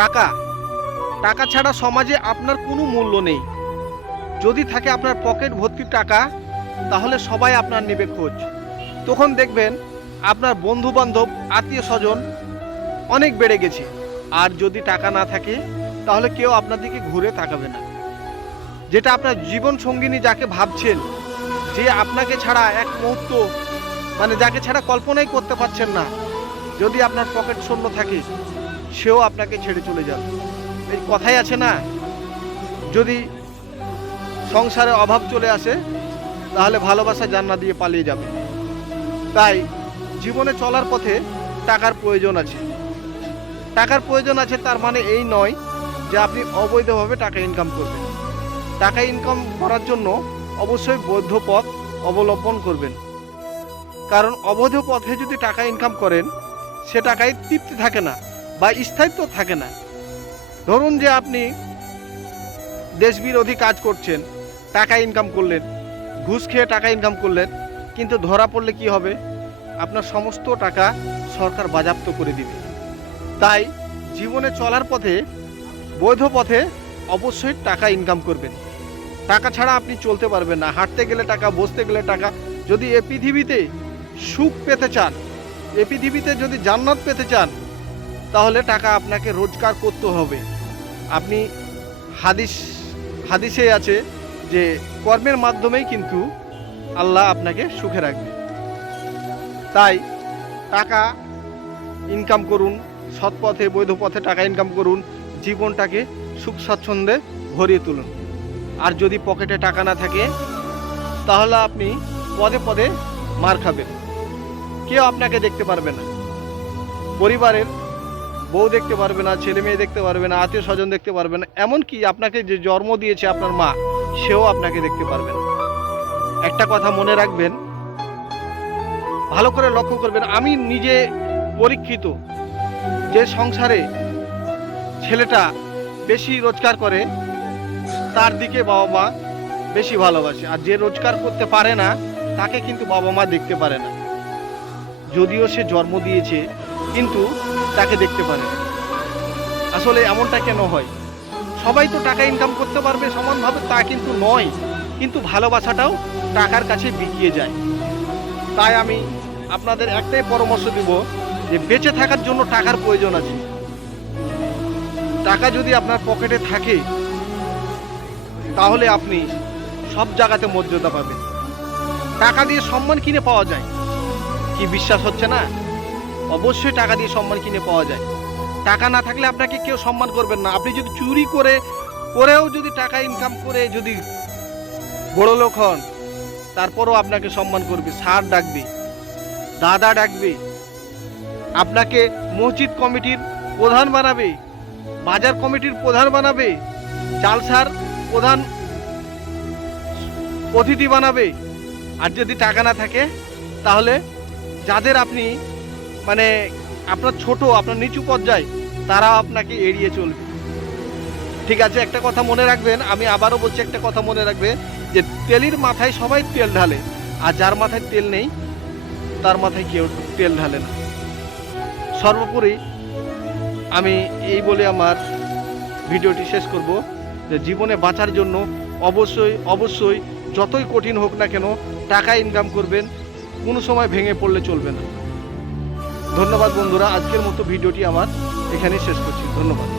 টাকা। টাকা ছাড়া সমাজে আপনার কোনো মূল্য নেই। যদি থাকে আপনার পকেট ভর্তি টাকা, তাহলে সবাই আপনার নেবে খোঁজ। তখন দেখবেন আপনার বন্ধু বান্ধব আত্মীয় স্বজন অনেক বেড়ে গেছে। আর যদি টাকা না থাকে, তাহলে কেউ আপনার দিকে ঘুরে তাকাবে না। যেটা আপনার জীবন সঙ্গিনী যাকে ভাবছেন, যে আপনাকে ছাড়া এক মুহূর্ত মানে যাকে ছাড়া কল্পনাই করতে পারছেন না, যদি আপনার পকেট শূন্য থাকে সেও আপনাকে ছেড়ে চলে যাবে। এই কথাই আছে না? যদি সংসারে অভাব চলে আসে, তাহলে ভালোবাসা জান্না দিয়ে পালিয়ে যাবে। তাই জীবনে চলার পথে টাকার প্রয়োজন আছে। টাকার প্রয়োজন আছে তার মানে এই নয় যে আপনি অবৈধভাবে টাকা ইনকাম করবেন। টাকা ইনকাম করার জন্য অবশ্যই বৈধ পথ অবলম্বন করবেন। কারণ অবৈধ পথে যদি টাকা ইনকাম করেন, সে টাকায় তৃপ্তি থাকে না। বা স্থায়িত্ব থাকে না। ধরুন যে আপনি দেশ বিরোধী কাজ করছেন, টাকা ইনকাম করলেন, ঘুষ খেয়ে টাকা ইনকাম করলেন, কিন্তু ধরা পড়লে কি হবে? আপনার সমস্ত টাকা সরকার বাজাপ্ত করে দিবে। তাই জীবনে চলার পথে, বৈধ পথে অবশ্যই টাকা ইনকাম করবেন। টাকা ছাড়া আপনি চলতে পারবেন না। হাঁটতে গেলে টাকা, বসতে গেলে টাকা। যদি এ পৃথিবীতে সুখ পেতে চান, এ পৃথিবীতে যদি জান্নাত পেতে চান তাহলে টাকা আপনাকে রোজগার করতে হবে। আপনি হাদিস, হাদিসে আছে যে কর্মের মাধ্যমেই কিন্তু আল্লাহ আপনাকে সুখে রাখবে। তাই টাকা ইনকাম করুন, সৎ পথে, বৈধ পথে টাকা ইনকাম করুন, জীবনটাকে সুখ স্বাচ্ছন্দ্যে ভরিয়ে তুলুন। আর যদি পকেটে টাকা না থাকে, তাহলে আপনি পদে পদে মার খাবেন। কেউ আপনাকে দেখতে পারবে না। পরিবারের বউ দেখতে পারবে না, ছেলে মেয়ে দেখতে পারবে না, আত্মীয় স্বজন দেখতে পারবে না, এমনকি আপনাকে যে জন্ম দিয়েছে আপনার মা, সেও আপনাকে দেখতে পারবে না। একটা কথা মনে রাখবেন, ভালো করে লক্ষ্য করবেন, আমি নিজে পরীক্ষিত, যে সংসারে ছেলেটা বেশি রোজগার করে, তার দিকে বাবা মা বেশি ভালোবাসে, আর যে রোজগার করতে পারে না, তাকে কিন্তু বাবা মা দেখতে পারে না। যদিও সে জন্ম দিয়েছে কিন্তু তাকে দেখতে পারে আসলে এমনটা কেন হয়? সবাই তো টাকা ইনকাম করতে পারবে, সমানভাবে তা কিন্তু নয়। কিন্তু ভালোবাসাটাও টাকার কাছে বিকিয়ে যায়। তাই আমি আপনাদের একটাই পরামর্শ দিব যে বেঁচে থাকার জন্য টাকার প্রয়োজন আছে। টাকা যদি আপনার পকেটে থাকে, তাহলে আপনি সব জায়গাতে মর্যাদা পাবেন। টাকা দিয়ে সম্মান কিনে পাওয়া যায়। কি বিশ্বাস হচ্ছে না? অবশ্যই টাকা দিয়ে সম্মান কিনে পাওয়া যায়। টাকা না থাকলে আপনাকে কেউ সম্মান করবেন না। আপনি যদি চুরি করে, করেও যদি টাকা ইনকাম করে যদি বড় লোক হন, তারপরও আপনাকে সম্মান করবে। স্যার ডাকবে, দাদা ডাকবে, আপনাকে মসজিদ কমিটির প্রধান বানাবে, বাজার কমিটির প্রধান বানাবে জালসার প্রধান অতিথি বানাবে। আর যদি টাকা না থাকে, তাহলে যাদের আপনি মানে আপনার ছোট, আপনার নিচু পর্যায়ে, তারা আপনাকে এড়িয়ে চলবে। ঠিক আছে, একটা কথা মনে রাখবেন, আমি আবারও বলছি একটা কথা মনে রাখবেন, যে তেলির মাথায় সবাই তেল ঢালে, আর যার মাথায় তেল নেই, তার মাথায় কেউ তেল ঢালে না। সর্বোপরি আমি এই বলে আমার ভিডিওটি শেষ করব, যে জীবনে বাঁচার জন্য অবশ্যই অবশ্যই যতই কঠিন হোক না কেন, টাকা ইনকাম করবেন, কোনো সময় ভেঙে পড়লে চলবে না। ধন্যবাদ বন্ধুরা আজকের মতো ভিডিওটি আমার এখানে শেষ করছি। ধন্যবাদ।